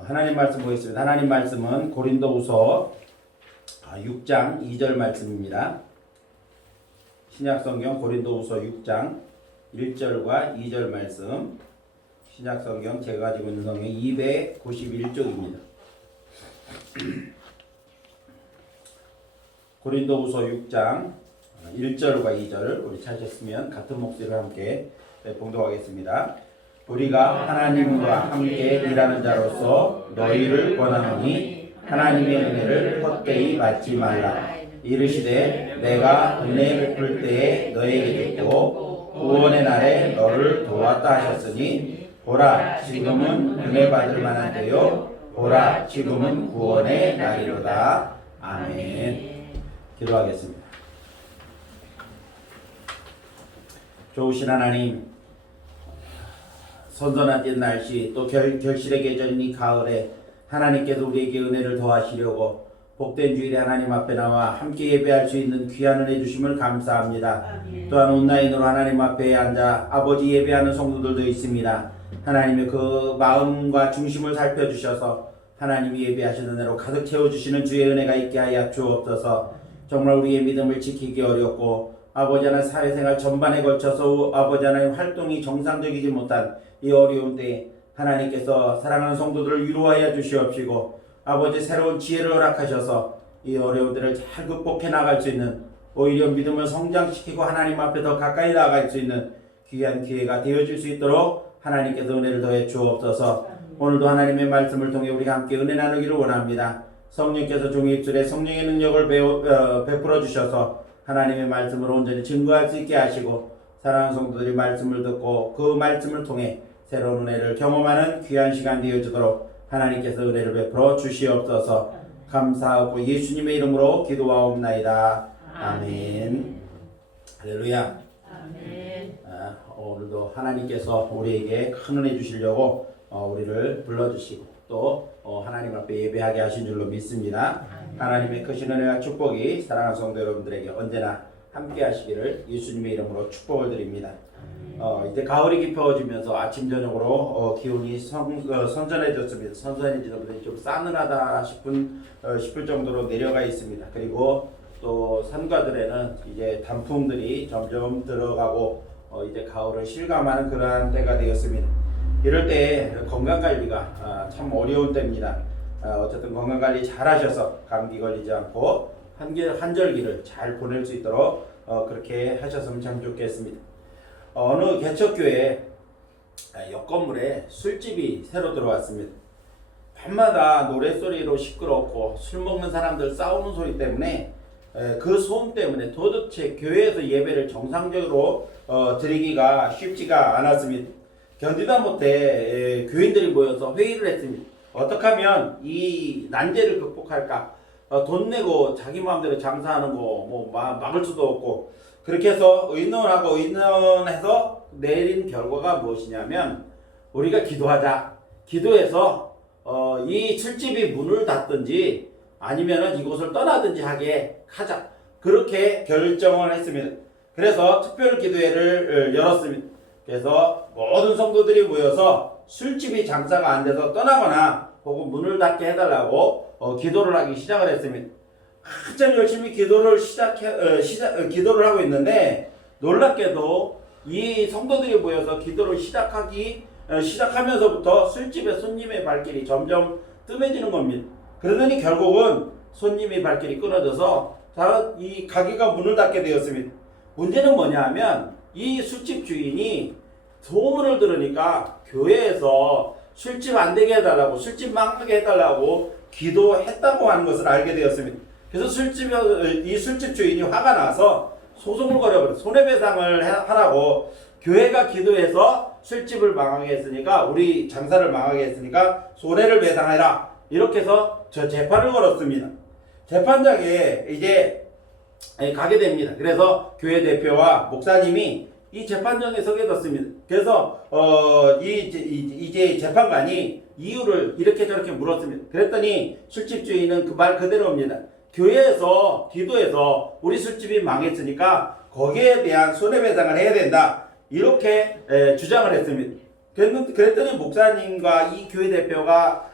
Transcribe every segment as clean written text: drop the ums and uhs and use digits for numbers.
하나님 말씀 보겠습니다. 하나님 말씀은 고린도후서 6장 2절 말씀입니다. 신약성경 고린도후서 6장 1절과 2절 말씀. 신약성경 제가 가지고 있는 성경 291쪽입니다. 고린도후서 6장 1절과 2절 우리 찾으셨으면 같은 목소리로 함께 봉독하겠습니다. 우리가 하나님과 함께 일하는 자로서 너희를 권하노니 하나님의 은혜를 헛되이 받지 말라. 이르시되 내가 은혜 베풀 때에 너에게 줬고 구원의 날에 너를 도왔다 하셨으니 보라 지금은 은혜 받을 만한 때요 보라 지금은 구원의 날이로다. 아멘. 기도하겠습니다. 좋으신 하나님, 선선한 듯 날씨 또 결실의 계절인 이 가을에 하나님께서 우리에게 은혜를 더하시려고 복된 주일에 하나님 앞에 나와 함께 예배할 수 있는 귀한 은혜 주심을 감사합니다. 또한 온라인으로 하나님 앞에 앉아 아버지 예배하는 성도들도 있습니다. 하나님의 그 마음과 중심을 살펴주셔서 하나님이 예배하시는 대로 가득 채워주시는 주의 은혜가 있게 하여 주옵소서. 정말 우리의 믿음을 지키기 어렵고 아버지 하나님 사회생활 전반에 걸쳐서 아버지 하나님 활동이 정상적이지 못한 이 어려운 때에 하나님께서 사랑하는 성도들을 위로하여 주시옵시고 아버지 새로운 지혜를 허락하셔서 이 어려운 때를 잘 극복해 나갈 수 있는 오히려 믿음을 성장시키고 하나님 앞에 더 가까이 나아갈 수 있는 귀한 기회가 되어줄 수 있도록 하나님께서 은혜를 더해 주옵소서. 오늘도 하나님의 말씀을 통해 우리가 함께 은혜 나누기를 원합니다. 성령께서 종의 입술에 성령의 능력을 베풀어 주셔서 하나님의 말씀을 온전히 증거할 수 있게 하시고 사랑하는 성도들이 말씀을 듣고 그 말씀을 통해 새로운 은혜를 경험하는 귀한 시간 되어주도록 하나님께서 은혜를 베풀어 주시옵소서. 감사하고 예수님의 이름으로 기도하옵나이다. 아멘. 할렐루야. 아멘. 오늘도 하나님께서 우리에게 큰 은혜 주시려고 우리를 불러주시고 또 하나님 앞에 예배하게 하신 줄로 믿습니다. 하나님의 크신 은혜와 축복이 사랑하는 성도 여러분들에게 언제나 함께 하시기를 예수님의 이름으로 축복을 드립니다. 이제 가을이 깊어지면서 아침 저녁으로 기온이 선선해졌습니다. 선선해지다 좀 싸늘하다 싶을 정도로 내려가 있습니다. 그리고 또 산가들에는 이제 단풍들이 점점 들어가고 이제 가을을 실감하는 그러한 때가 되었습니다. 이럴 때 건강관리가 참 어려운 때입니다. 어쨌든 건강관리 잘 하셔서 감기 걸리지 않고 한절기를 잘 보낼 수 있도록 그렇게 하셨으면 참 좋겠습니다. 어느 개척교회 옆 건물에 술집이 새로 들어왔습니다. 밤마다 노랫소리로 시끄럽고 술 먹는 사람들 싸우는 소리 때문에 그 소음 때문에 도대체 교회에서 예배를 정상적으로 드리기가 쉽지가 않았습니다. 견디다 못해 교인들이 모여서 회의를 했습니다. 어떻게 하면 이 난제를 극복할까? 돈 내고 자기 마음대로 장사하는 거 뭐 막을 수도 없고 그렇게 해서 의논해서 내린 결과가 무엇이냐면 우리가 기도하자. 기도해서 이 술집이 문을 닫든지 아니면은 이곳을 떠나든지 하게 하자. 그렇게 결정을 했습니다. 그래서 특별 기도회를 열었습니다. 그래서 모든 성도들이 모여서 술집이 장사가 안 돼서 떠나거나 혹은 문을 닫게 해달라고 기도를 하기 시작을 했습니다. 한참 열심히 기도를 기도를 하고 있는데 놀랍게도 이 성도들이 모여서 기도를 시작하면서부터 술집의 손님의 발길이 점점 뜸해지는 겁니다. 그러더니 결국은 손님의 발길이 끊어져서 이 가게가 문을 닫게 되었습니다. 문제는 뭐냐 하면 이 술집 주인이 소문을 들으니까 교회에서 술집 안 되게 해달라고 술집 망하게 해달라고 기도했다고 하는 것을 알게 되었습니다. 그래서 이 술집 주인이 화가 나서 소송을 걸어버렸어요. 손해배상을 하라고 교회가 기도해서 술집을 망하게 했으니까 우리 장사를 망하게 했으니까 손해를 배상해라 이렇게 해서 저 재판을 걸었습니다. 재판장에 이제 가게 됩니다. 그래서 교회 대표와 목사님이 이 재판장에 서게 됐습니다. 그래서 이제 재판관이 이유를 이렇게 저렇게 물었습니다. 그랬더니 술집 주인은 그 말 그대로입니다. 교회에서 기도해서 우리 술집이 망했으니까 거기에 대한 손해배상을 해야 된다. 이렇게 주장을 했습니다. 그랬더니 목사님과 이 교회 대표가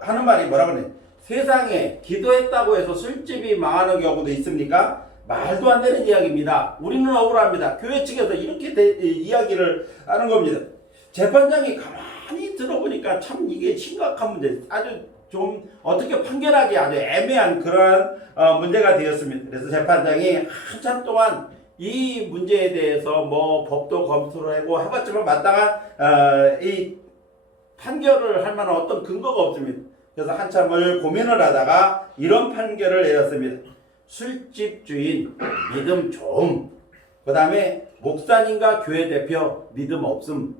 하는 말이 뭐라고 그러냐. 세상에 기도했다고 해서 술집이 망하는 경우도 있습니까? 말도 안 되는 이야기입니다. 우리는 억울합니다. 교회 측에서 이렇게 이야기를 하는 겁니다. 재판장이 가만히 들어보니까 참 이게 심각한 문제, 아주 좀 어떻게 판결하기 아주 애매한 그러한 문제가 되었습니다. 그래서 재판장이 한참 동안 이 문제에 대해서 뭐 법도 검토를 하고 해봤지만 마땅한 이 판결을 할 만한 어떤 근거가 없습니다. 그래서 한참을 고민을 하다가 이런 판결을 내렸습니다. 술집 주인 믿음 좀, 그 다음에 목사님과 교회 대표 믿음 없음,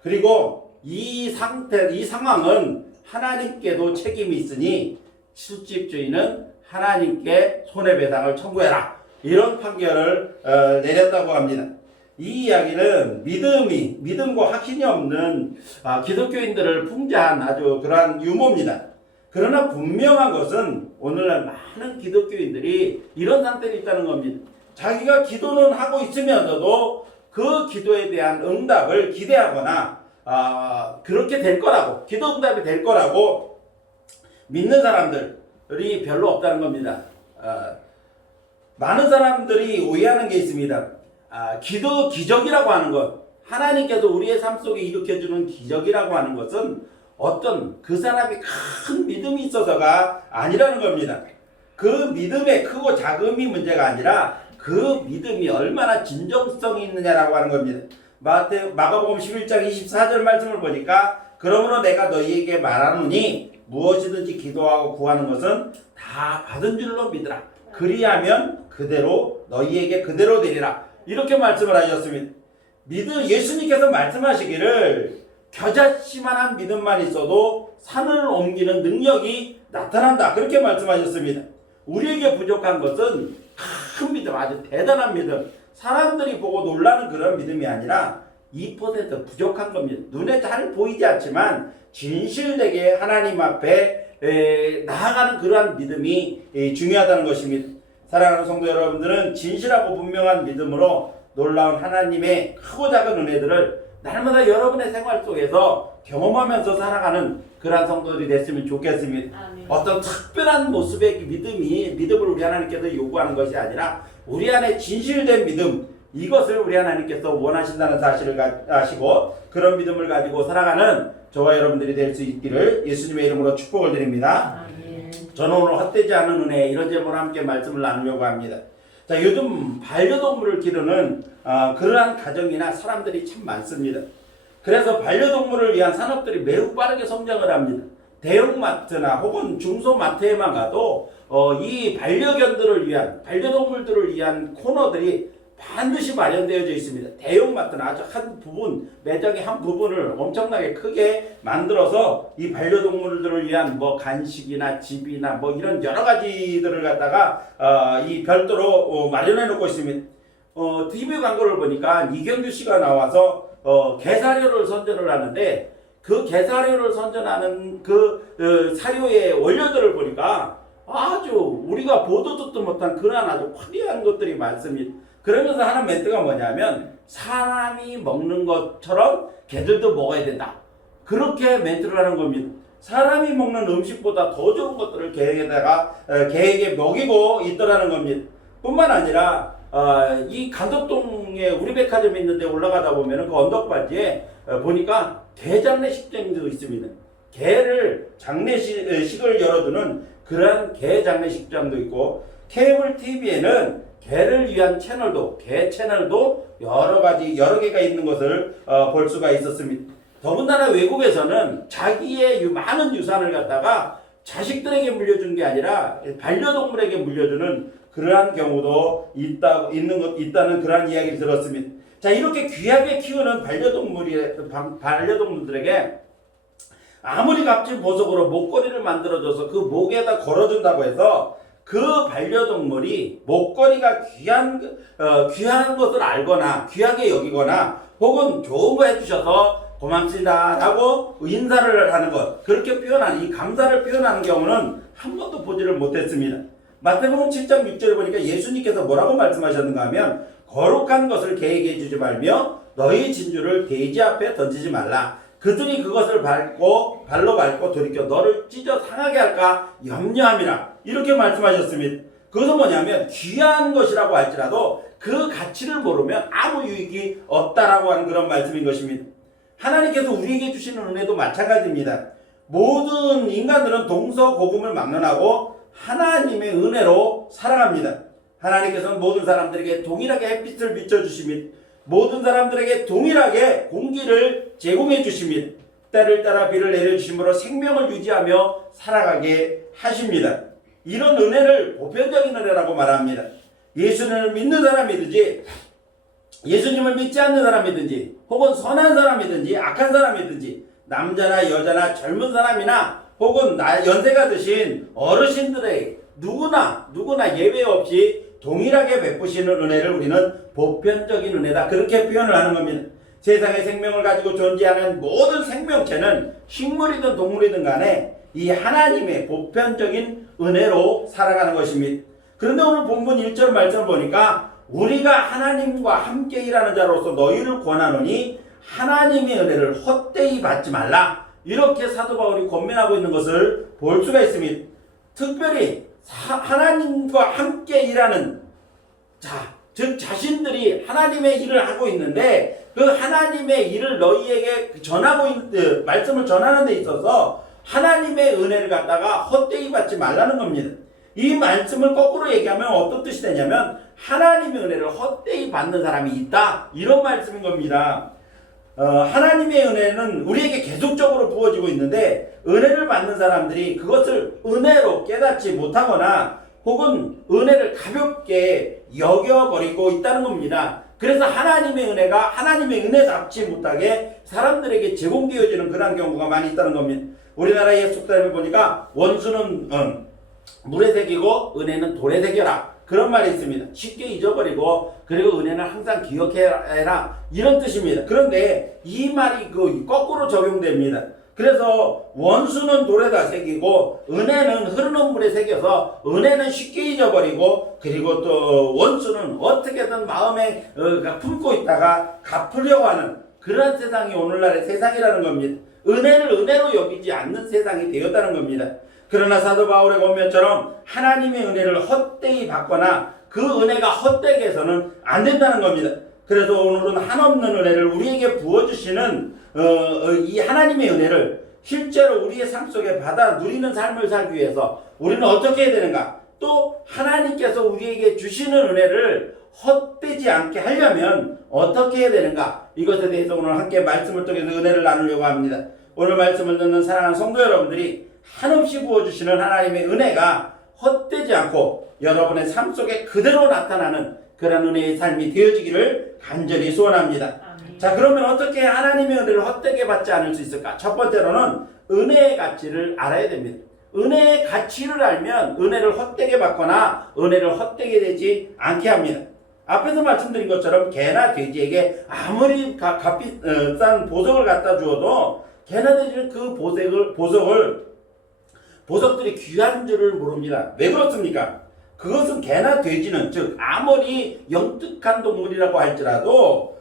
그리고 이 상황은 하나님께도 책임이 있으니 술집 주인은 하나님께 손해배상을 청구해라, 이런 판결을 내렸다고 합니다. 이 이야기는 믿음과 확신이 없는 기독교인들을 풍자한 아주 그러한 유머입니다. 그러나 분명한 것은 오늘날 많은 기독교인들이 이런 상태에 있다는 겁니다. 자기가 기도는 하고 있으면서도 그 기도에 대한 응답을 기대하거나 그렇게 될 거라고, 기도 응답이 될 거라고 믿는 사람들이 별로 없다는 겁니다. 많은 사람들이 오해하는 게 있습니다. 기도 기적이라고 하는 것, 하나님께서 우리의 삶 속에 일으켜주는 기적이라고 하는 것은 어떤 그 사람이 큰 믿음이 있어서가 아니라는 겁니다. 그 믿음의 크고 작음이 문제가 아니라 그 믿음이 얼마나 진정성이 있느냐라고 하는 겁니다. 마가복음 11장 24절 말씀을 보니까 그러므로 내가 너희에게 말하노니 무엇이든지 기도하고 구하는 것은 다 받은 줄로 믿으라. 그리하면 그대로 너희에게 그대로 되리라. 이렇게 말씀을 하셨습니다. 예수님께서 말씀하시기를 겨자씨만한 믿음만 있어도 산을 옮기는 능력이 나타난다, 그렇게 말씀하셨습니다. 우리에게 부족한 것은 큰 믿음, 아주 대단한 믿음, 사람들이 보고 놀라는 그런 믿음이 아니라 2% 부족한 겁니다. 눈에 잘 보이지 않지만 진실되게 하나님 앞에 나아가는 그러한 믿음이 중요하다는 것입니다. 사랑하는 성도 여러분들은 진실하고 분명한 믿음으로 놀라운 하나님의 크고 작은 은혜들을 날마다 여러분의 생활 속에서 경험하면서 살아가는 그러한 성도들이 됐으면 좋겠습니다. 아멘. 어떤 특별한 모습의 믿음을 우리 하나님께서 요구하는 것이 아니라 우리 안에 진실된 믿음, 이것을 우리 하나님께서 원하신다는 사실을 아시고 그런 믿음을 가지고 살아가는 저와 여러분들이 될 수 있기를 예수님의 이름으로 축복을 드립니다. 아멘. 저는 오늘 헛되지 않은 은혜, 이런 제목으로 함께 말씀을 나누려고 합니다. 자, 요즘 반려동물을 기르는 그러한 가정이나 사람들이 참 많습니다. 그래서 반려동물을 위한 산업들이 매우 빠르게 성장을 합니다. 대형마트나 혹은 중소마트에만 가도 이 반려견들을 위한, 반려동물들을 위한 코너들이 반드시 마련되어져 있습니다. 대형마트는 아주 한 부분, 매장의 한 부분을 엄청나게 크게 만들어서 이 반려동물들을 위한 뭐 간식이나 집이나 뭐 이런 여러 가지들을 갖다가 이 별도로 마련해 놓고 있습니다. TV 광고를 보니까 이경규 씨가 나와서 게사료를 선전을 하는데 그 게사료를 선전하는 그 사료의 원료들을 보니까 아주 우리가 보도 듣도 못한 그러한 아주 화려한 것들이 많습니다. 그러면서 하는 멘트가 뭐냐면 사람이 먹는 것처럼 개들도 먹어야 된다, 그렇게 멘트를 하는 겁니다. 사람이 먹는 음식보다 더 좋은 것들을 개에게 먹이고 있더라는 겁니다. 뿐만 아니라 이 간덕동에 우리 백화점이 있는데 올라가다 보면 그 언덕바지에 보니까 개 장례식장도 있습니다. 개를 장례식을 열어두는 그런 개 장례식장도 있고, 케이블 TV에는 개를 위한 채널도, 개 채널도 여러 개가 있는 것을 볼 수가 있었습니다. 더군다나 외국에서는 자기의 많은 유산을 갖다가 자식들에게 물려준 게 아니라 반려동물에게 물려주는 그러한 경우도 있다는 그러한 이야기를 들었습니다. 자, 이렇게 귀하게 키우는 반려동물들에게 아무리 값진 보석으로 목걸이를 만들어줘서 그 목에다 걸어준다고 해서 그 반려동물이 목걸이가 귀한 것을 알거나 귀하게 여기거나 혹은 좋은 거 해주셔서 고맙습니다 라고 인사를 하는 것, 그렇게 표현하는, 이 감사를 표현하는 경우는 한 번도 보지를 못했습니다. 마태복음 7장 6절을 보니까 예수님께서 뭐라고 말씀하셨는가 하면 거룩한 것을 개에게 주지 말며 너희 진주를 돼지 앞에 던지지 말라. 그들이 그것을 발로 밟고 돌이켜 너를 찢어 상하게 할까 염려함이라. 이렇게 말씀하셨습니다. 그것은 뭐냐면 귀한 것이라고 할지라도 그 가치를 모르면 아무 유익이 없다라고 하는 그런 말씀인 것입니다. 하나님께서 우리에게 주시는 은혜도 마찬가지입니다. 모든 인간들은 동서고금을 막론하고 하나님의 은혜로 살아갑니다. 하나님께서는 모든 사람들에게 동일하게 햇빛을 비춰주십니다. 모든 사람들에게 동일하게 공기를 제공해 주십니다. 때를 따라 비를 내려주심으로 생명을 유지하며 살아가게 하십니다. 이런 은혜를 보편적인 은혜라고 말합니다. 예수님을 믿는 사람이든지 예수님을 믿지 않는 사람이든지 혹은 선한 사람이든지 악한 사람이든지 남자나 여자나 젊은 사람이나 혹은 연세가 드신 어르신들에게 누구나 예외 없이 동일하게 베푸시는 은혜를 우리는 보편적인 은혜다, 그렇게 표현을 하는 겁니다. 세상에 생명을 가지고 존재하는 모든 생명체는 식물이든 동물이든 간에 이 하나님의 보편적인 은혜로 살아가는 것입니다. 그런데 오늘 본문 1절 말씀을 보니까 우리가 하나님과 함께 일하는 자로서 너희를 권하노니 하나님의 은혜를 헛되이 받지 말라, 이렇게 사도 바울이 권면하고 있는 것을 볼 수가 있습니다. 특별히 하나님과 함께 일하는 자, 즉 자신들이 하나님의 일을 하고 있는데 그 하나님의 일을 너희에게 전하고 있는 말씀을 전하는 데 있어서 하나님의 은혜를 갖다가 헛되이 받지 말라는 겁니다. 이 말씀을 거꾸로 얘기하면 어떤 뜻이 되냐면 하나님의 은혜를 헛되이 받는 사람이 있다, 이런 말씀인 겁니다. 하나님의 은혜는 우리에게 계속적으로 부어지고 있는데 은혜를 받는 사람들이 그것을 은혜로 깨닫지 못하거나 혹은 은혜를 가볍게 여겨버리고 있다는 겁니다. 그래서 하나님의 은혜가 하나님의 은혜답지 못하게 사람들에게 제공되어지는 그런 경우가 많이 있다는 겁니다. 우리나라의 속담을 보니까 원수는 물에 새기고 은혜는 돌에 새겨라, 그런 말이 있습니다. 쉽게 잊어버리고 그리고 은혜는 항상 기억해라, 이런 뜻입니다. 그런데 이 말이 거꾸로 적용됩니다. 그래서 원수는 돌에다 새기고 은혜는 흐르는 물에 새겨서 은혜는 쉽게 잊어버리고 그리고 또 원수는 어떻게든 마음에 품고 있다가 갚으려고 하는 그런 세상이 오늘날의 세상이라는 겁니다. 은혜를 은혜로 여기지 않는 세상이 되었다는 겁니다. 그러나 사도 바울의 권면처럼 하나님의 은혜를 헛되이 받거나 그 은혜가 헛되게 해서는 안 된다는 겁니다. 그래서 오늘은 한없는 은혜를 우리에게 부어주시는 이 하나님의 은혜를 실제로 우리의 삶 속에 받아 누리는 삶을 살기 위해서 우리는 어떻게 해야 되는가? 또 하나님께서 우리에게 주시는 은혜를 헛되지 않게 하려면 어떻게 해야 되는가? 이것에 대해서 오늘 함께 말씀을 통해서 은혜를 나누려고 합니다. 오늘 말씀을 듣는 사랑하는 성도 여러분들이 한없이 부어주시는 하나님의 은혜가 헛되지 않고 여러분의 삶 속에 그대로 나타나는 그런 은혜의 삶이 되어지기를 간절히 소원합니다. 아멘. 자, 그러면 어떻게 하나님의 은혜를 헛되게 받지 않을 수 있을까? 첫 번째로는 은혜의 가치를 알아야 됩니다. 은혜의 가치를 알면 은혜를 헛되게 받거나 은혜를 헛되게 되지 않게 합니다. 앞에서 말씀드린 것처럼 개나 돼지에게 아무리 값비싼 보석을 갖다 주어도 개나 돼지는 그 보석들이 귀한 줄을 모릅니다. 왜 그렇습니까? 그것은 개나 돼지는 즉 아무리 영특한 동물이라고 할지라도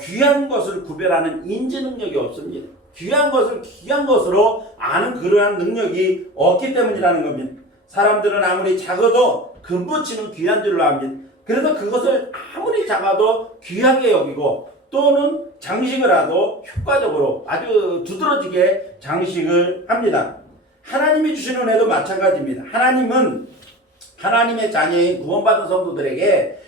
귀한 것을 구별하는 인지 능력이 없습니다. 귀한 것을 귀한 것으로 아는 그러한 능력이 없기 때문이라는 겁니다. 사람들은 아무리 작아도 금붙이는 귀한 줄로 압니다. 그래서 그것을 아무리 작아도 귀하게 여기고 또는 장식을 하도 효과적으로 아주 두드러지게 장식을 합니다. 하나님이 주시는 은혜도 마찬가지입니다. 하나님은 하나님의 자녀인 구원받은 성도들에게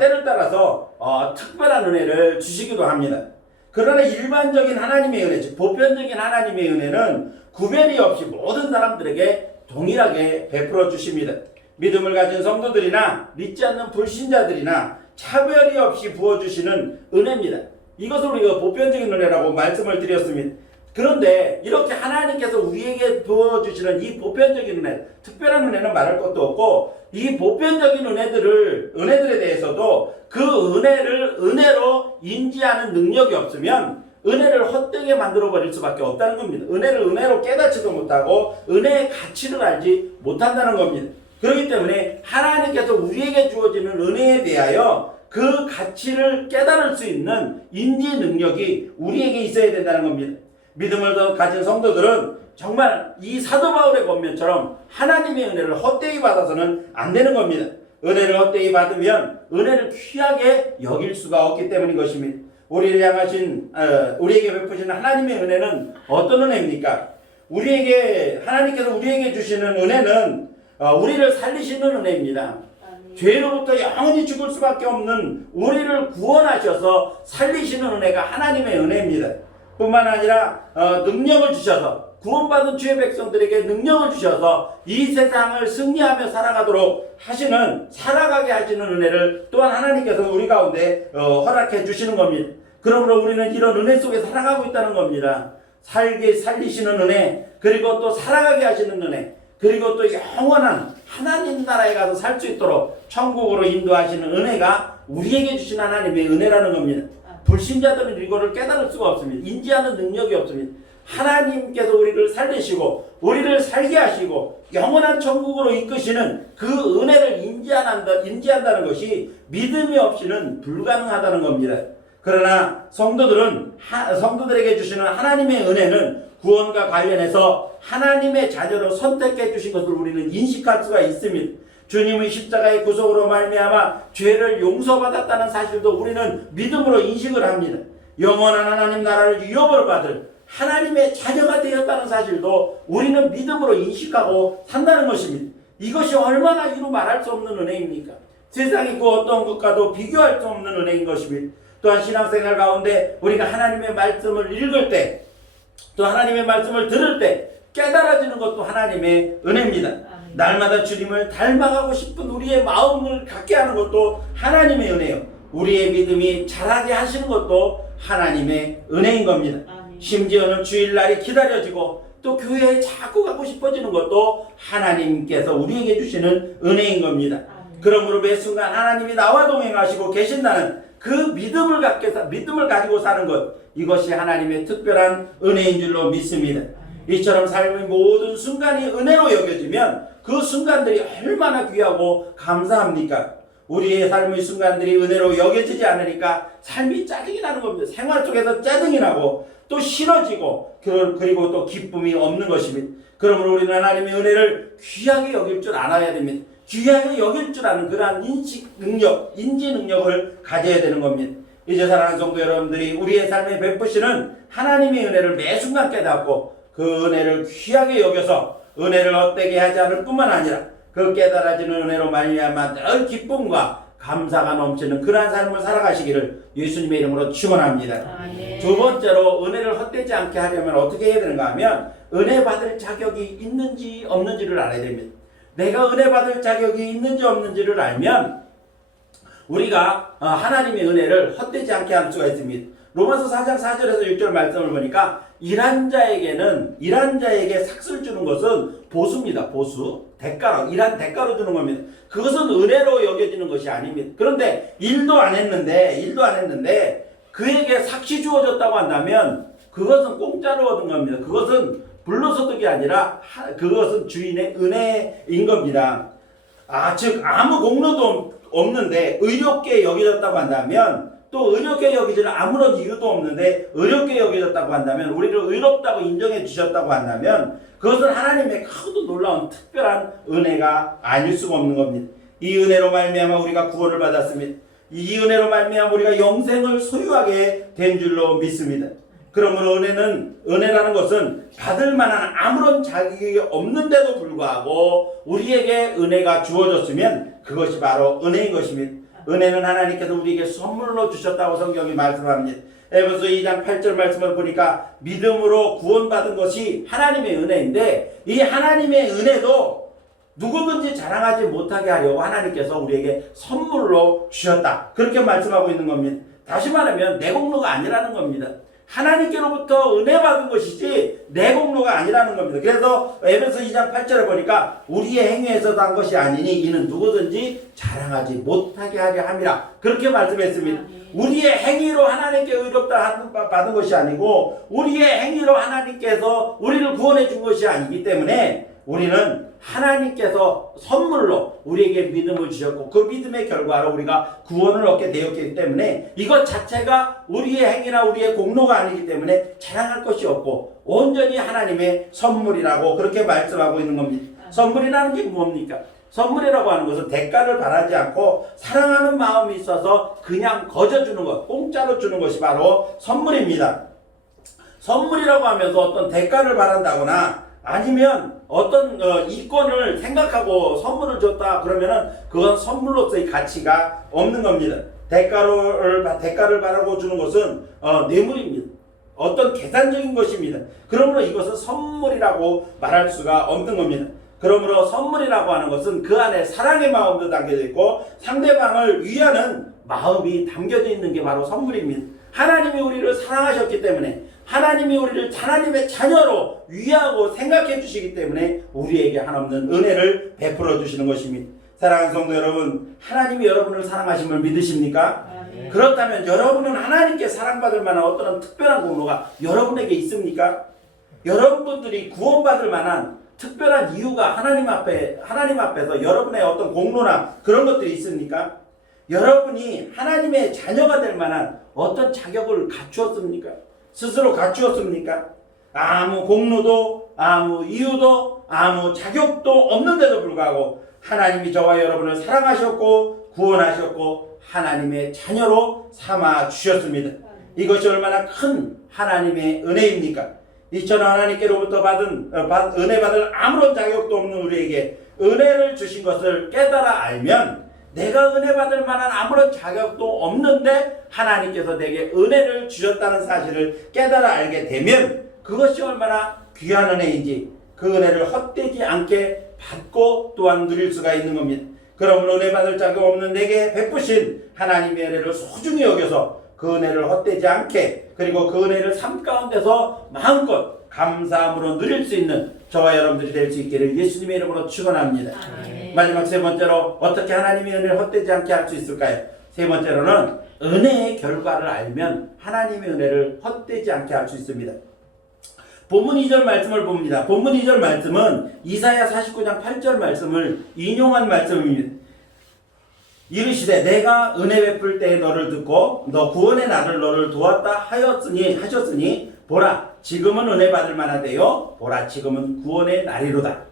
때를 따라서 특별한 은혜를 주시기도 합니다. 그러나 일반적인 하나님의 은혜, 즉 보편적인 하나님의 은혜는 구별이 없이 모든 사람들에게 동일하게 베풀어 주십니다. 믿음을 가진 성도들이나 믿지 않는 불신자들이나 차별이 없이 부어주시는 은혜입니다. 이것을 우리가 보편적인 은혜라고 말씀을 드렸습니다. 그런데 이렇게 하나님께서 우리에게 부어주시는 이 보편적인 은혜, 특별한 은혜는 말할 것도 없고 이 보편적인 은혜들에 대해서도 그 은혜를 은혜로 인지하는 능력이 없으면 은혜를 헛되게 만들어버릴 수밖에 없다는 겁니다. 은혜를 은혜로 깨닫지도 못하고 은혜의 가치를 알지 못한다는 겁니다. 그렇기 때문에 하나님께서 우리에게 주어지는 은혜에 대하여 그 가치를 깨달을 수 있는 인지 능력이 우리에게 있어야 된다는 겁니다. 믿음을 가진 성도들은 정말 이 사도 바울의 권면처럼 하나님의 은혜를 헛되이 받아서는 안 되는 겁니다. 은혜를 헛되이 받으면 은혜를 귀하게 여길 수가 없기 때문인 것입니다. 우리를 향하신 우리에게 베푸시는 하나님의 은혜는 어떤 은혜입니까? 하나님께서 우리에게 주시는 은혜는 우리를 살리시는 은혜입니다. 죄로부터 영원히 죽을 수밖에 없는 우리를 구원하셔서 살리시는 은혜가 하나님의 은혜입니다. 뿐만 아니라 능력을 주셔서 구원받은 주의 백성들에게 능력을 주셔서 이 세상을 승리하며 살아가게 하시는 은혜를 또한 하나님께서 우리 가운데 허락해 주시는 겁니다. 그러므로 우리는 이런 은혜 속에 살아가고 있다는 겁니다. 살리시는 은혜, 그리고 또 살아가게 하시는 은혜, 그리고 또 영원한 하나님 나라에 가서 살 수 있도록 천국으로 인도하시는 은혜가 우리에게 주신 하나님의 은혜라는 겁니다. 불신자들은 이거를 깨달을 수가 없습니다. 인지하는 능력이 없습니다. 하나님께서 우리를 살리시고 우리를 살게 하시고 영원한 천국으로 이끄시는 그 은혜를 인지한다는 것이 믿음이 없이는 불가능하다는 겁니다. 그러나 성도들에게 주시는 하나님의 은혜는 구원과 관련해서 하나님의 자녀로 선택해 주신 것을 우리는 인식할 수가 있습니다. 주님의 십자가의 구속으로 말미암아 죄를 용서받았다는 사실도 우리는 믿음으로 인식을 합니다. 영원한 하나님 나라를 유업으로 받을 하나님의 자녀가 되었다는 사실도 우리는 믿음으로 인식하고 산다는 것입니다. 이것이 얼마나 이루 말할 수 없는 은혜입니까? 세상의 그 어떤 것과도 비교할 수 없는 은혜인 것입니다. 또한 신앙생활 가운데 우리가 하나님의 말씀을 읽을 때, 또 하나님의 말씀을 들을 때 깨달아지는 것도 하나님의 은혜입니다. 날마다 주님을 닮아가고 싶은 우리의 마음을 갖게 하는 것도 하나님의 은혜요. 우리의 믿음이 자라게 하시는 것도 하나님의 은혜인 겁니다. 심지어는 주일날이 기다려지고 또 교회에 자꾸 가고 싶어지는 것도 하나님께서 우리에게 주시는 은혜인 겁니다. 그러므로 매 순간 하나님이 나와 동행하시고 계신다는 그 믿음을 가지고 사는 것, 이것이 하나님의 특별한 은혜인 줄로 믿습니다. 이처럼 삶의 모든 순간이 은혜로 여겨지면 그 순간들이 얼마나 귀하고 감사합니까? 우리의 삶의 순간들이 은혜로 여겨지지 않으니까 삶이 짜증이 나는 겁니다. 생활 속에서 짜증이 나고 또 싫어지고 그리고 또 기쁨이 없는 것입니다. 그러므로 우리는 하나님의 은혜를 귀하게 여길 줄 알아야 됩니다. 귀하게 여길 줄 아는 그러한 인지 능력을 가져야 되는 겁니다. 이제 사랑하는 성도 여러분들이 우리의 삶에 베푸시는 하나님의 은혜를 매 순간 깨닫고 그 은혜를 귀하게 여겨서 은혜를 헛되게 하지 않을 뿐만 아니라 그 깨달아지는 은혜로 말미암아 늘 기쁨과 감사가 넘치는 그러한 삶을 살아가시기를 예수님의 이름으로 축원합니다. 두 번째로 은혜를 헛되지 않게 하려면 어떻게 해야 되는가 하면 은혜 받을 자격이 있는지 없는지를 알아야 됩니다. 내가 은혜 받을 자격이 있는지 없는지를 알면 우리가 하나님의 은혜를 헛되지 않게 할 수가 있습니다. 로마서 4장 4절에서 6절 말씀을 보니까 일한 자에게 삭슬 주는 것은 보수입니다. 보수. 일한 대가로 주는 겁니다. 그것은 은혜로 여겨지는 것이 아닙니다. 그런데 일도 안 했는데 그에게 삭시 주어졌다고 한다면 그것은 공짜로 얻은 겁니다. 그것은 불로소득이 아니라 그것은 주인의 은혜인 겁니다. 즉 아무 공로도 없는데 의롭게 여겨졌다고 한다면, 또 의롭게 여기지는 아무런 이유도 없는데 의롭게 여겨졌다고 한다면, 우리를 의롭다고 인정해 주셨다고 한다면 그것은 하나님의 크고 놀라운 특별한 은혜가 아닐 수가 없는 겁니다. 이 은혜로 말미암아 우리가 구원을 받았습니다. 이 은혜로 말미암아 우리가 영생을 소유하게 된 줄로 믿습니다. 그러므로 은혜라는 것은 받을 만한 아무런 자격이 없는데도 불구하고 우리에게 은혜가 주어졌으면 그것이 바로 은혜인 것입니다. 은혜는 하나님께서 우리에게 선물로 주셨다고 성경이 말씀합니다. 에베소 2장 8절 말씀을 보니까 믿음으로 구원받은 것이 하나님의 은혜인데, 이 하나님의 은혜도 누구든지 자랑하지 못하게 하려고 하나님께서 우리에게 선물로 주셨다, 그렇게 말씀하고 있는 겁니다. 다시 말하면 내 공로가 아니라는 겁니다. 하나님께로부터 은혜 받은 것이지 내 공로가 아니라는 겁니다. 그래서 에베소 2장 8절에 보니까 우리의 행위에서 난 것이 아니니 이는 누구든지 자랑하지 못하게 하려 함이라, 그렇게 말씀했습니다. 우리의 행위로 하나님께 의롭다 받은 것이 아니고 우리의 행위로 하나님께서 우리를 구원해 준 것이 아니기 때문에 우리는 하나님께서 선물로 우리에게 믿음을 주셨고 그 믿음의 결과로 우리가 구원을 얻게 되었기 때문에 이것 자체가 우리의 행위나 우리의 공로가 아니기 때문에 자랑할 것이 없고 온전히 하나님의 선물이라고 그렇게 말씀하고 있는 겁니다. 선물이라는 게 뭡니까? 선물이라고 하는 것은 대가를 바라지 않고 사랑하는 마음이 있어서 그냥 거저 주는 것, 공짜로 주는 것이 바로 선물입니다. 선물이라고 하면서 어떤 대가를 바란다거나 아니면 어떤 이권을 생각하고 선물을 줬다 그러면은 그건 선물로서의 가치가 없는 겁니다. 대가를 바라고 주는 것은 뇌물입니다. 어떤 계산적인 것입니다. 그러므로 이것은 선물이라고 말할 수가 없는 겁니다. 그러므로 선물이라고 하는 것은 그 안에 사랑의 마음도 담겨져 있고 상대방을 위하는 마음이 담겨져 있는 게 바로 선물입니다. 하나님이 우리를 사랑하셨기 때문에 하나님이 우리를 하나님의 자녀로 위하고 생각해 주시기 때문에 우리에게 한없는 은혜를 베풀어 주시는 것입니다. 사랑하는 성도 여러분, 하나님이 여러분을 사랑하심을 믿으십니까? 그렇다면 여러분은 하나님께 사랑받을 만한 어떤 특별한 공로가 여러분에게 있습니까? 여러분들이 구원받을 만한 특별한 이유가 하나님 앞에서 여러분의 어떤 공로나 그런 것들이 있습니까? 여러분이 하나님의 자녀가 될 만한 어떤 자격을 갖추었습니까? 스스로 갖추었습니까? 아무 공로도 아무 이유도 아무 자격도 없는데도 불구하고 하나님이 저와 여러분을 사랑하셨고 구원하셨고 하나님의 자녀로 삼아 주셨습니다. 이것이 얼마나 큰 하나님의 은혜입니까? 이처럼 하나님께로부터 은혜 받을 아무런 자격도 없는 우리에게 은혜를 주신 것을 깨달아 알면 내가 은혜 받을 만한 아무런 자격도 없는데 하나님께서 내게 은혜를 주셨다는 사실을 깨달아 알게 되면 그것이 얼마나 귀한 은혜인지 그 은혜를 헛되지 않게 받고 또한 누릴 수가 있는 겁니다. 그러므로 은혜 받을 자격 없는 내게 베푸신 하나님의 은혜를 소중히 여겨서 그 은혜를 헛되지 않게 그리고 그 은혜를 삶 가운데서 마음껏 감사함으로 누릴 수 있는 저와 여러분들이 될 수 있기를 예수님의 이름으로 축원합니다. 마지막 세 번째로 어떻게 하나님의 은혜를 헛되지 않게 할 수 있을까요? 세 번째로는 은혜의 결과를 알면 하나님의 은혜를 헛되지 않게 할 수 있습니다. 본문 2절 말씀을 봅니다. 본문 2절 말씀은 이사야 49장 8절 말씀을 인용한 말씀입니다. 이르시되 내가 은혜 베풀 때에 너를 듣고 너 구원의 날을 너를 도왔다 하셨으니 보라 지금은 은혜 받을 만하되요 보라 지금은 구원의 날이로다.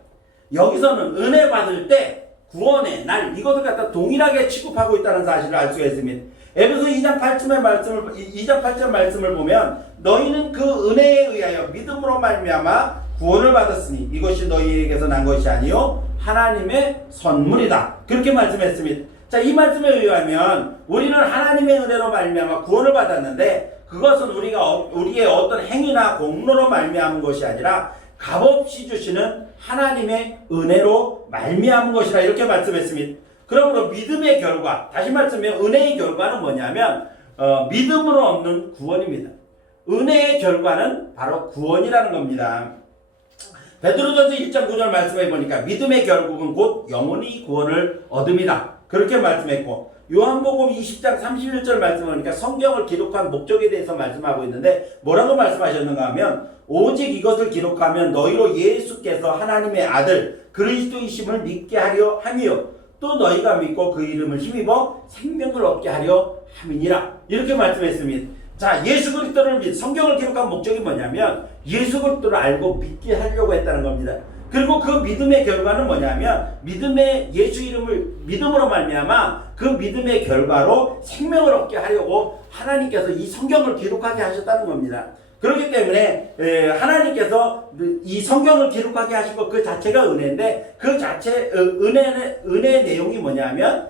여기서는 은혜 받을 때 구원의 날 이것을 갖다 동일하게 취급하고 있다는 사실을 알 수가 있습니다. 에베소 2장 8절 말씀을 보면 너희는 그 은혜에 의하여 믿음으로 말미암아 구원을 받았으니 이것이 너희에게서 난 것이 아니요 하나님의 선물이다. 그렇게 말씀했습니다. 자, 이 말씀에 의하면 우리는 하나님의 은혜로 말미암아 구원을 받았는데 그것은 우리의 어떤 행위나 공로로 말미암은 것이 아니라 값없이 주시는 하나님의 은혜로 말미암은 것이라 이렇게 말씀했습니다. 그러므로 믿음의 결과, 다시 말씀하면 은혜의 결과는 뭐냐면 믿음으로 얻는 구원입니다. 은혜의 결과는 바로 구원이라는 겁니다. 베드로전서 1장 9절 말씀해 보니까 믿음의 결국은 곧 영원히 구원을 얻음이다. 그렇게 말씀했고 요한복음 20장 31절 말씀하니까 성경을 기록한 목적에 대해서 말씀하고 있는데 뭐라고 말씀하셨는가 하면 오직 이것을 기록하면 너희로 예수께서 하나님의 아들 그리스도이심을 믿게 하려 함이요 또 너희가 믿고 그 이름을 힘입어 생명을 얻게 하려 함이니라. 이렇게 말씀했습니다. 자, 예수 그리스도를 성경을 기록한 목적이 뭐냐면 예수 그리스도를 알고 믿게 하려고 했다는 겁니다. 그리고 그 믿음의 결과는 뭐냐면 믿음의 예수 이름을 믿음으로 말미암아 그 믿음의 결과로 생명을 얻게 하려고 하나님께서 이 성경을 기록하게 하셨다는 겁니다. 그렇기 때문에 하나님께서 이 성경을 기록하게 하신 것 그 자체가 은혜인데 그 자체 은혜의 내용이 뭐냐면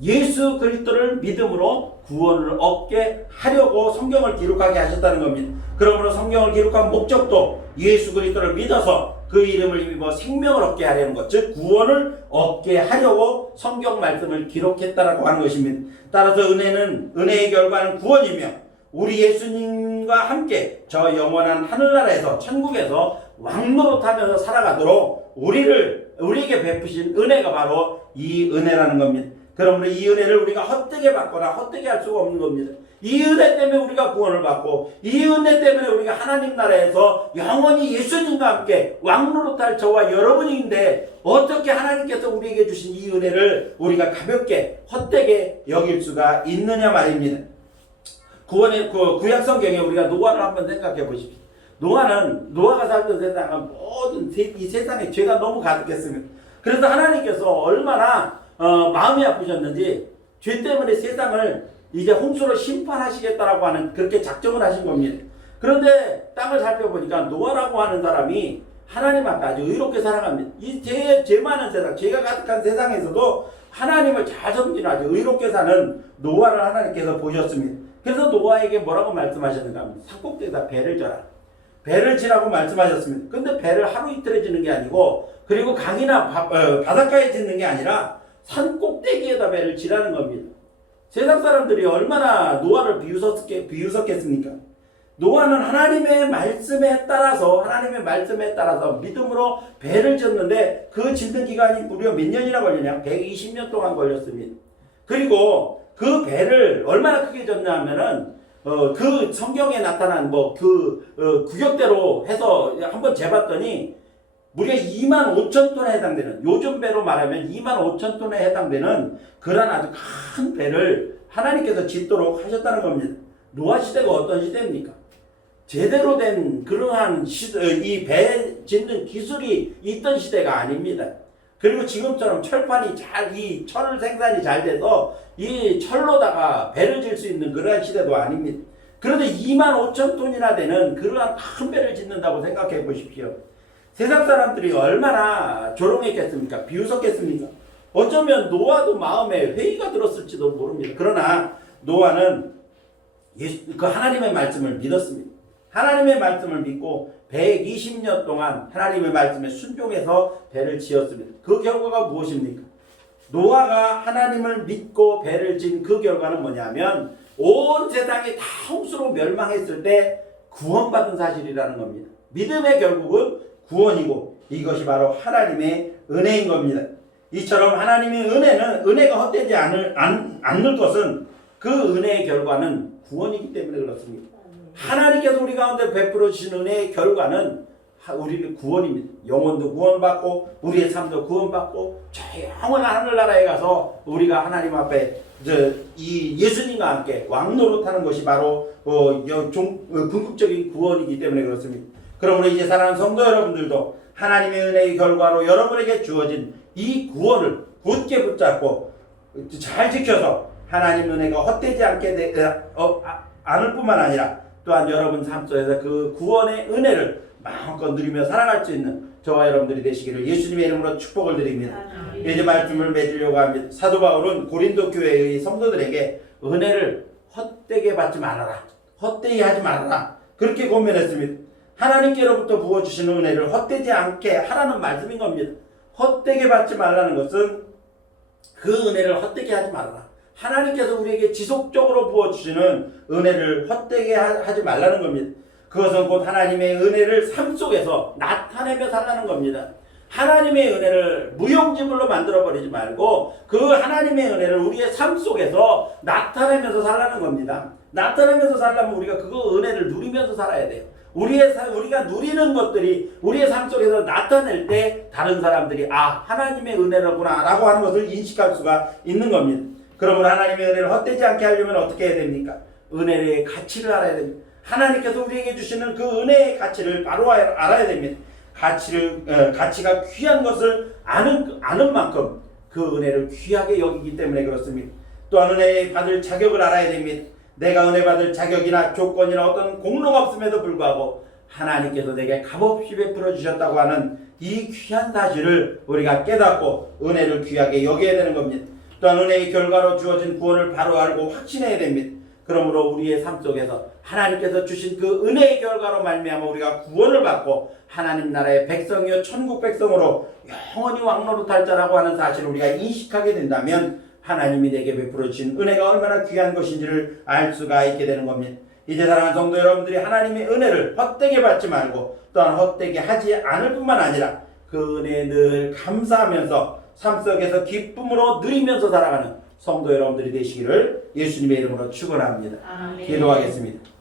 예수 그리스도를 믿음으로 구원을 얻게 하려고 성경을 기록하게 하셨다는 겁니다. 그러므로 성경을 기록한 목적도 예수 그리스도를 믿어서 그 이름을 힘입어 생명을 얻게 하려는 것, 즉 구원을 얻게 하려고 성경 말씀을 기록했다라고 하는 것입니다. 따라서 은혜의 결과는 구원이며 우리 예수님과 함께 저 영원한 하늘나라에서 천국에서 왕노릇하면서 살아가도록 우리에게 베푸신 은혜가 바로 이 은혜라는 겁니다. 그러므로 이 은혜를 우리가 헛되게 받거나 헛되게 할 수가 없는 겁니다. 이 은혜 때문에 우리가 구원을 받고 이 은혜 때문에 우리가 하나님 나라에서 영원히 예수님과 함께 왕노릇할 저와 여러분인데 어떻게 하나님께서 우리에게 주신 이 은혜를 우리가 가볍게 헛되게 여길 수가 있느냐 말입니다. 구원의 구약 성경에 우리가 노아를 한번 생각해 보십시오. 노아가 살던 세상은 모든 이 세상에 죄가 너무 가득했습니다. 그래서 하나님께서 얼마나 마음이 아프셨는지 죄 때문에 세상을 이제 홍수로 심판하시겠다라고 하는 그렇게 작정을 하신 겁니다. 그런데 땅을 살펴보니까 노아라고 하는 사람이 하나님 앞에 아주 의롭게 살아갑니다. 이 죄 많은 세상, 죄가 가득한 세상에서도 하나님을 잘 섬기는 아주 의롭게 사는 노아를 하나님께서 보셨습니다. 그래서 노아에게 뭐라고 말씀하셨는가 하면 산꼭대기에다 배를 져라. 배를 지라고 말씀하셨습니다. 근데 배를 하루 이틀에 지는 게 아니고 그리고 강이나 바닷가에 짓는 게 아니라 산꼭대기에다 배를 지라는 겁니다. 세상 사람들이 얼마나 노아를 비웃었겠습니까? 노아는 하나님의 말씀에 따라서 믿음으로 배를 짓는데 그 짓는 기간이 무려 몇 년이나 걸리냐? 120년 동안 걸렸습니다. 그리고 그 배를 얼마나 크게 졌냐 하면은 그 성경에 나타난 구격대로 해서 한번 재봤더니 무려 25,000톤에 해당되는, 요즘 배로 말하면 25,000톤에 해당되는 그런 아주 큰 배를 하나님께서 짓도록 하셨다는 겁니다. 노아 시대가 어떤 시대입니까? 제대로 된 그러한 이 배 짓는 기술이 있던 시대가 아닙니다. 그리고 지금처럼 이 철 생산이 잘 돼서 이 철로다가 배를 질 수 있는 그러한 시대도 아닙니다. 그런데 25,000톤이나 되는 그러한 큰 배를 짓는다고 생각해 보십시오. 세상 사람들이 얼마나 조롱했겠습니까? 비웃었겠습니까? 어쩌면 노아도 마음에 회의가 들었을지도 모릅니다. 그러나 노아는 그 하나님의 말씀을 믿었습니다. 하나님의 말씀을 믿고 120년 동안 하나님의 말씀에 순종해서 배를 지었습니다. 그 결과가 무엇입니까? 노아가 하나님을 믿고 배를 진 그 결과는 뭐냐면 온 세상이 다 홍수로 멸망했을 때 구원받은 사실이라는 겁니다. 믿음의 결국은 구원이고 이것이 바로 하나님의 은혜인 겁니다. 이처럼 하나님의 은혜가 헛되지 않을 것은 그 은혜의 결과는 구원이기 때문에 그렇습니다. 하나님께서 우리 가운데 베풀어 주신 은혜의 결과는 우리의 구원입니다. 영혼도 구원받고 우리의 삶도 구원받고 저 영원한 하늘나라에 가서 우리가 하나님 앞에 이 예수님과 함께 왕노릇하는 것이 바로 궁극적인 구원이기 때문에 그렇습니다. 그러므로 이제 사랑하는 성도 여러분들도 하나님의 은혜의 결과로 여러분에게 주어진 이 구원을 굳게 붙잡고 잘 지켜서 하나님 은혜가 헛되지 않을 뿐만 아니라 또한 여러분 삶 속에서 그 구원의 은혜를 마음껏 누리며 살아갈 수 있는 저와 여러분들이 되시기를 예수님의 이름으로 축복을 드립니다. 이제 말씀을 맺으려고 합니다. 사도 바울은 고린도 교회의 성도들에게 은혜를 헛되게 받지 말아라. 헛되이 하지 말아라. 그렇게 권면했습니다. 하나님께로부터 부어주시는 은혜를 헛되지 않게 하라는 말씀인 겁니다. 헛되게 받지 말라는 것은 그 은혜를 헛되게 하지 말아라. 하나님께서 우리에게 지속적으로 부어주시는 은혜를 헛되게 하지 말라는 겁니다. 그것은 곧 하나님의 은혜를 삶 속에서 나타내며 살라는 겁니다. 하나님의 은혜를 무용지물로 만들어버리지 말고 그 하나님의 은혜를 우리의 삶 속에서 나타내면서 살라는 겁니다. 나타내면서 살려면 우리가 그 은혜를 누리면서 살아야 돼요. 우리가 누리는 것들이 우리의 삶 속에서 나타낼 때 다른 사람들이 하나님의 은혜라구나 라고 하는 것을 인식할 수가 있는 겁니다. 그러면 하나님의 은혜를 헛되지 않게 하려면 어떻게 해야 됩니까? 은혜의 가치를 알아야 됩니다. 하나님께서 우리에게 주시는 그 은혜의 가치를 바로 알아야 됩니다. 가치가 귀한 것을 아는 만큼 그 은혜를 귀하게 여기기 때문에 그렇습니다. 또한 은혜 받을 자격을 알아야 됩니다. 내가 은혜 받을 자격이나 조건이나 어떤 공로가 없음에도 불구하고 하나님께서 내게 값없이 베풀어 주셨다고 하는 이 귀한 사실을 우리가 깨닫고 은혜를 귀하게 여겨야 되는 겁니다. 또한 은혜의 결과로 주어진 구원을 바로 알고 확신해야 됩니다. 그러므로 우리의 삶 속에서 하나님께서 주신 그 은혜의 결과로 말미암아 우리가 구원을 받고 하나님 나라의 백성이요 천국 백성으로 영원히 왕노릇할 자라고 하는 사실을 우리가 인식하게 된다면 하나님이 내게 베풀어 주신 은혜가 얼마나 귀한 것인지를 알 수가 있게 되는 겁니다. 이제 사랑하는 성도 여러분들이 하나님의 은혜를 헛되게 받지 말고 또한 헛되게 하지 않을 뿐만 아니라 그 은혜에 늘 감사하면서 삶 속에서 기쁨으로 누리면서 살아가는 성도 여러분들이 되시기를 예수님의 이름으로 축원합니다. 아멘. 기도하겠습니다.